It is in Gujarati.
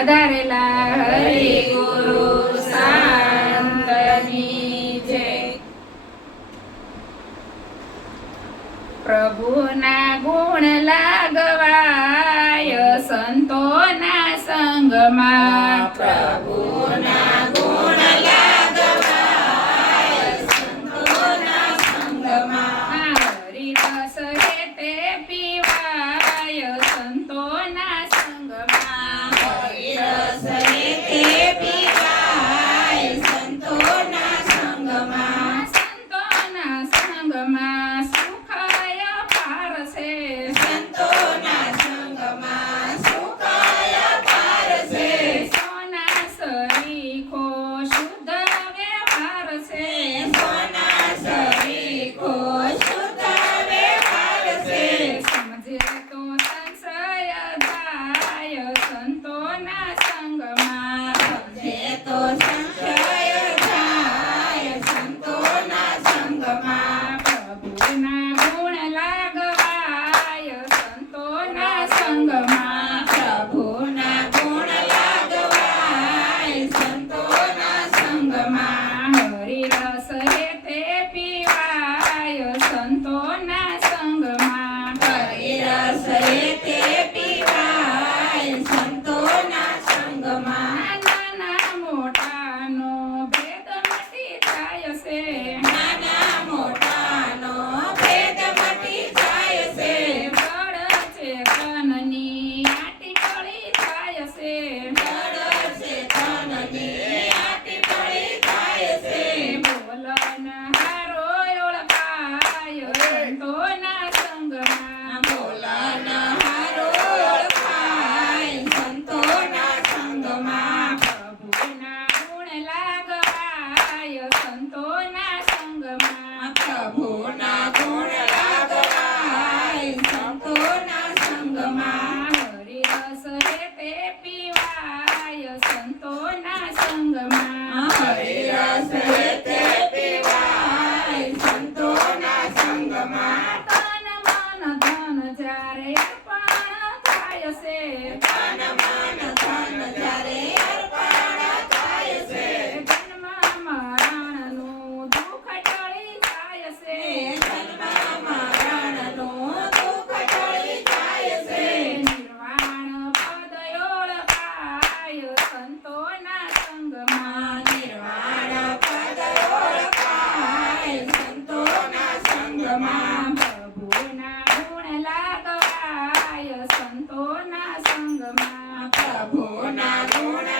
પધારેલા હરિ ગુરુ પ્રભુના ગુણ લાગવાય સંતોના ગુણ